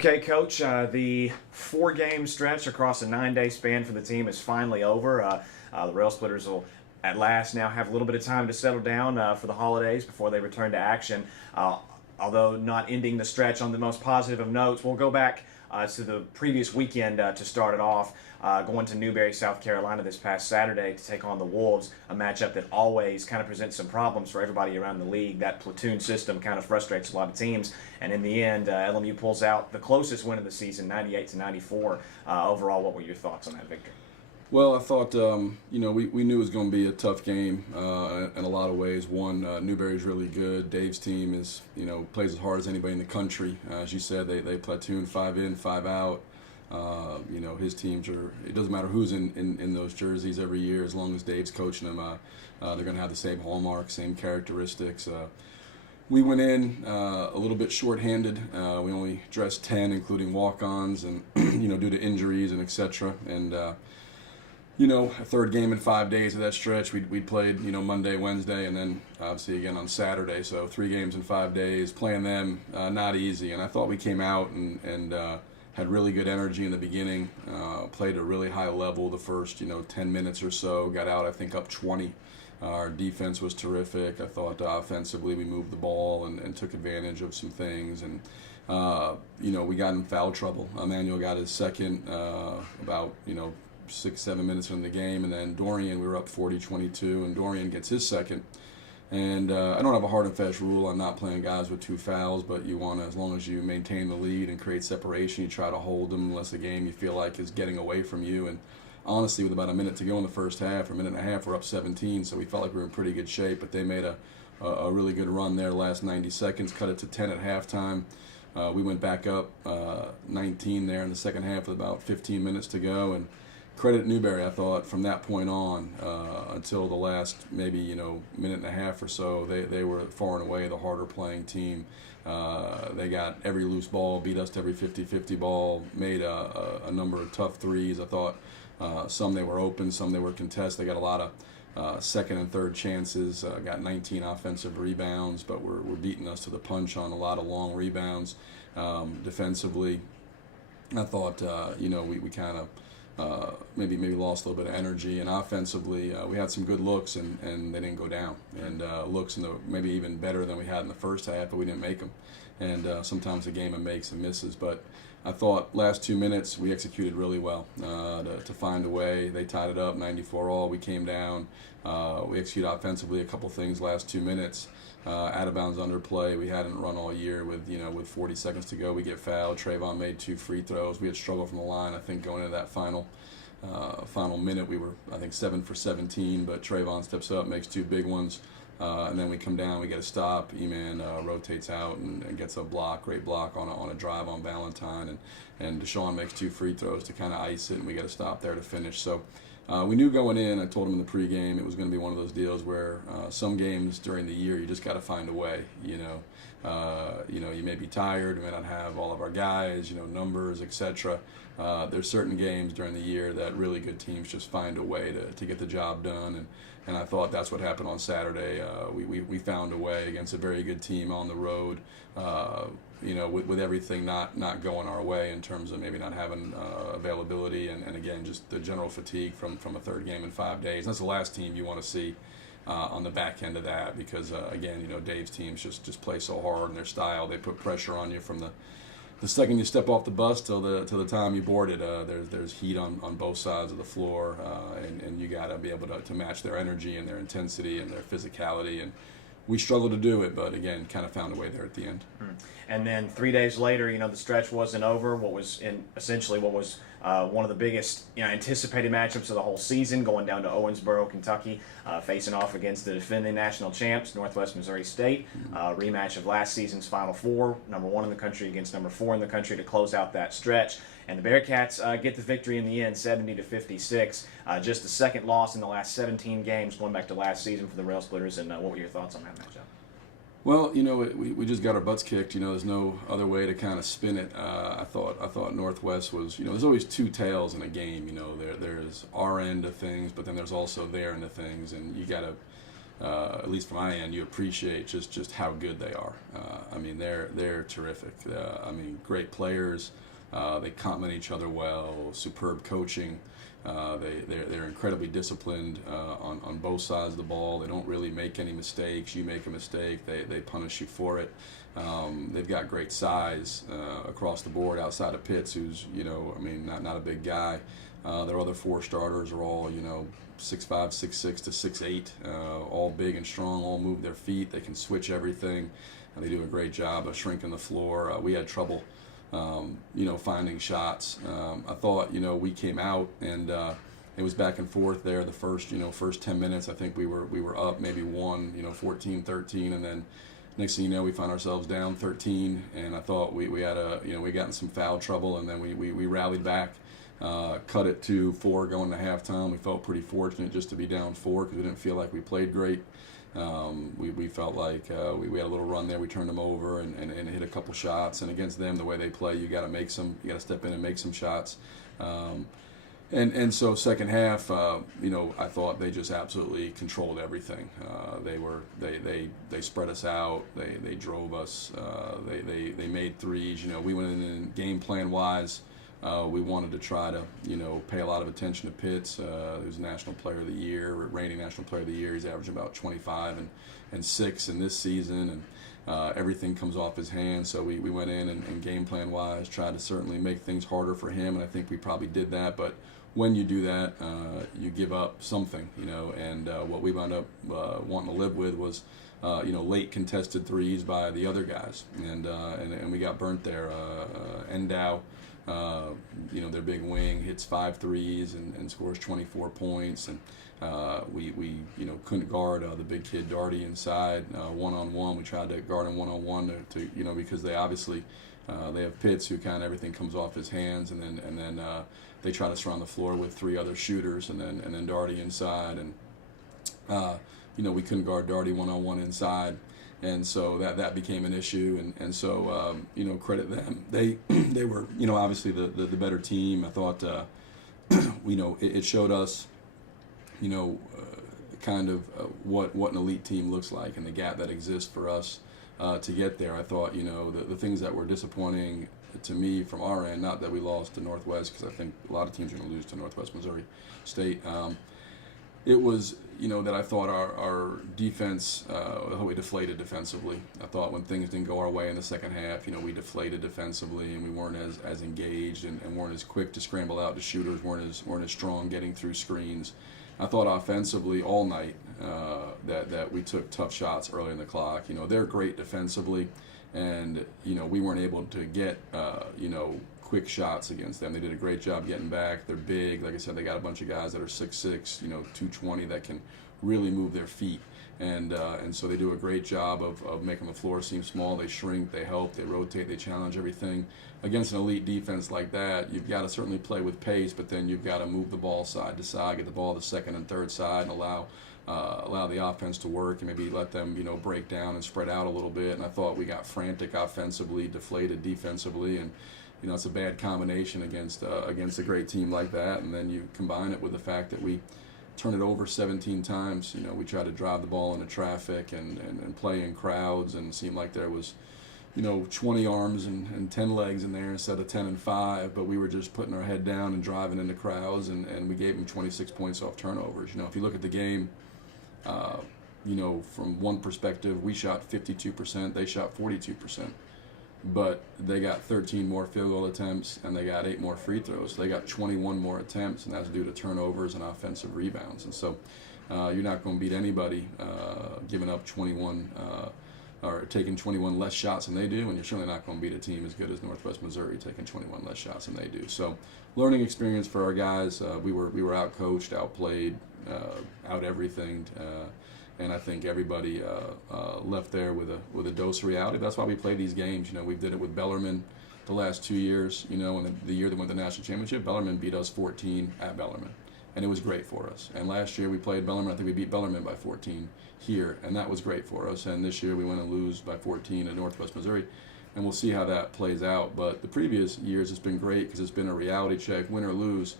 Okay, Coach, the four-game stretch across a 9-day span for the team is finally over. The Rail Splitters will at last now have a little bit of time to settle down for the holidays before they return to action. Although not ending the stretch on the most positive of notes, we'll go back to the previous weekend to start it off, going to Newberry, South Carolina this past Saturday to take on the Wolves, a matchup that always kind of presents some problems for everybody around the league. That platoon system kind of frustrates a lot of teams, and in the end, LMU pulls out the closest win of the season, 98-94. Overall, what were your thoughts on that victory? Well, I thought, we knew it was going to be a tough game in a lot of ways. One, Newberry's really good. Dave's team is, plays as hard as anybody in the country. As you said, they platoon 5 in, 5 out. His teams it doesn't matter who's in those jerseys every year, as long as Dave's coaching them, they're going to have the same hallmarks, same characteristics. We went in a little bit shorthanded. We only dressed 10, including walk-ons, and, due to injuries and et cetera. And, a third game in 5 days of that stretch. We'd played, Monday, Wednesday, and then obviously again on Saturday. So 3 games in 5 days. Playing them, not easy. And I thought we came out and had really good energy in the beginning. Played at a really high level the first, 10 minutes or so. Got out, I think, up 20. Our defense was terrific. I thought offensively we moved the ball and took advantage of some things. And, we got in foul trouble. Emmanuel got his second about, 6-7 minutes into the game, and then Dorian, we were up 40-22, and Dorian gets his second. And I don't have a hard and fast rule on not playing guys with 2 fouls, but you want to, as long as you maintain the lead and create separation, you try to hold them unless the game you feel like is getting away from you. And honestly, with about a minute to go in the first half, or a minute and a half, we're up 17, so we felt like we were in pretty good shape, but they made a really good run there last 90 seconds, cut it to 10 at halftime. We went back up 19 there in the second half with about 15 minutes to go, and credit Newberry, I thought, from that point on until the last maybe minute and a half or so, they were far and away the harder playing team. They got every loose ball, beat us to every 50-50 ball, made a number of tough threes. I thought some they were open, some they were contested. They got a lot of second and third chances, got 19 offensive rebounds, but were beating us to the punch on a lot of long rebounds. Defensively, I thought we kind of maybe lost a little bit of energy, and offensively we had some good looks and they didn't go down, and looks maybe even better than we had in the first half, but we didn't make them. And sometimes the game makes and misses, but I thought last 2 minutes we executed really well to find a way. They tied it up 94-all. We came down. We executed offensively a couple things last 2 minutes. Out of bounds underplay we hadn't run all year with 40 seconds to go. We get fouled. Trayvon made 2 free throws. We had struggled from the line. I think going into that final minute we were, I think, 7 for 17, but Trayvon steps up, makes 2 big ones. And then we come down, we get a stop. E-Man rotates out and gets a great block on a drive on Valentine, and Deshaun makes 2 free throws to kind of ice it, and we get a stop there to finish. So we knew going in, I told him in the pregame, it was going to be one of those deals where some games during the year you just got to find a way. You may be tired, you may not have all of our guys, numbers, etc. There's certain games during the year that really good teams just find a way to get the job done, and I thought that's what happened on Saturday. We found a way against a very good team on the road, with everything not going our way in terms of maybe not having availability, and again, just the general fatigue from a third game in 5 days. That's the last team you want to see on the back end of that, because again, Dave's teams just play so hard in their style. They put pressure on you from the second you step off the bus till the time you board it. There's heat on both sides of the floor, and you got to be able to match their energy and their intensity and their physicality, and we struggled to do it, but again, kind of found a way there at the end. And then 3 days later, the stretch wasn't over. What was one of the biggest, anticipated matchups of the whole season, going down to Owensboro, Kentucky, facing off against the defending national champs, Northwest Missouri State. Rematch of last season's Final Four, number 1 in the country against number 4 in the country to close out that stretch. And the Bearcats get the victory in the end, 70-56. Just the second loss in the last 17 games, going back to last season for the Rail Splitters. And what were your thoughts on that matchup? Well, we just got our butts kicked. There's no other way to kind of spin it. I thought Northwest was, there's always 2 tails in a game. There's our end of things, but then there's also their end of things, and you got to at least from my end, you appreciate just how good they are. I mean, they're terrific. I mean, great players. They complement each other well. Superb coaching. They're incredibly disciplined on both sides of the ball. They don't really make any mistakes. You make a mistake, they punish you for it. They've got great size across the board. Outside of Pitts, who's I mean, not a big guy. Their other 4 starters are all 6'5", 6'6" to 6'8", all big and strong. All move their feet. They can switch everything. They do a great job of shrinking the floor. We had trouble. Finding shots. I thought, we came out and it was back and forth there. The first 10 minutes, I think we were up maybe 14-13, and then next thing you know, we found ourselves down 13, and I thought we had we got in some foul trouble, and then we rallied back, cut it to 4 going to halftime. We felt pretty fortunate just to be down 4 because we didn't feel like we played great. We felt like we had a little run there. We turned them over and hit a couple shots. And against them, the way they play, you got to step in and make some shots. And so second half, I thought they just absolutely controlled everything. They spread us out. They drove us. They made threes. We went in and game plan wise. We wanted to try to, pay a lot of attention to Pitts, who's National Player of the Year, reigning National Player of the Year. He's averaging about 25 and 6 in this season, and everything comes off his hands. So we went in and game plan wise tried to certainly make things harder for him, and I think we probably did that. But when you do that, you give up something, and what we wound up wanting to live with was late contested threes by the other guys, and we got burnt there. Endow, their big wing, hits 5 threes and scores 24 points, and we couldn't guard the big kid Darty inside one-on-one. We tried to guard him one-on-one to because they obviously they have Pitts, who kind of everything comes off his hands, and then they try to surround the floor with 3 other shooters, and then Darty inside, and we couldn't guard Darty one-on-one inside. And so that became an issue, and so credit them. They were obviously the better team. I thought it showed us kind of what an elite team looks like and the gap that exists for us to get there. I thought the things that were disappointing to me from our end, not that we lost to Northwest, because I think a lot of teams are going to lose to Northwest Missouri State. It was that I thought our defense, we deflated defensively. I thought when things didn't go our way in the second half, we deflated defensively, and we weren't as engaged and weren't as quick to scramble out to shooters, weren't as strong getting through screens. I thought offensively all night that we took tough shots early in the clock. They're great defensively, and we weren't able to get quick shots against them. They did a great job getting back. They're big. Like I said, they got a bunch of guys that are 6'6", 220 that can really move their feet. And so they do a great job of making the floor seem small. They shrink, they help, they rotate, they challenge everything. Against an elite defense like that, you've got to certainly play with pace, but then you've got to move the ball side to side, get the ball to the second and third side, and allow the offense to work, and maybe let them break down and spread out a little bit. And I thought we got frantic offensively, deflated defensively, and it's a bad combination against a great team like that. And then you combine it with the fact that we turn it over 17 times. We try to drive the ball into traffic and play in crowds, and it seemed like there was 20 arms and 10 legs in there instead of 10 and 5, but we were just putting our head down and driving into crowds, and we gave them 26 points off turnovers. If you look at the game, from one perspective, we shot 52%, they shot 42%. But they got 13 more field goal attempts, and they got 8 more free throws. So they got 21 more attempts, and that's due to turnovers and offensive rebounds. And so you're not going to beat anybody giving up 21 or taking 21 less shots than they do, and you're certainly not going to beat a team as good as Northwest Missouri taking 21 less shots than they do. So learning experience for our guys. We were out-coached, outplayed, out everything. And I think everybody left there with a dose of reality. That's why we play these games. We did it with Bellarmine the last 2 years. And the year they won the national championship, Bellarmine beat us 14 at Bellarmine, and it was great for us. And last year we played Bellarmine. I think we beat Bellarmine by 14 here, and that was great for us. And this year we went and lose by 14 at Northwest Missouri, and we'll see how that plays out. But the previous years it's been great because it's been a reality check, win or lose.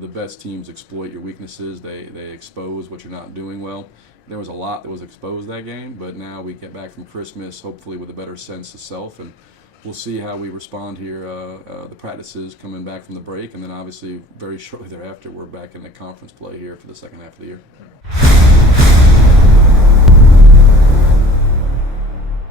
the best teams exploit your weaknesses. They expose what you're not doing well. There was a lot that was exposed that game, but now we get back from Christmas hopefully with a better sense of self, and we'll see how we respond here. The practices coming back from the break, and then obviously very shortly thereafter we're back in the conference play here for the second half of the year.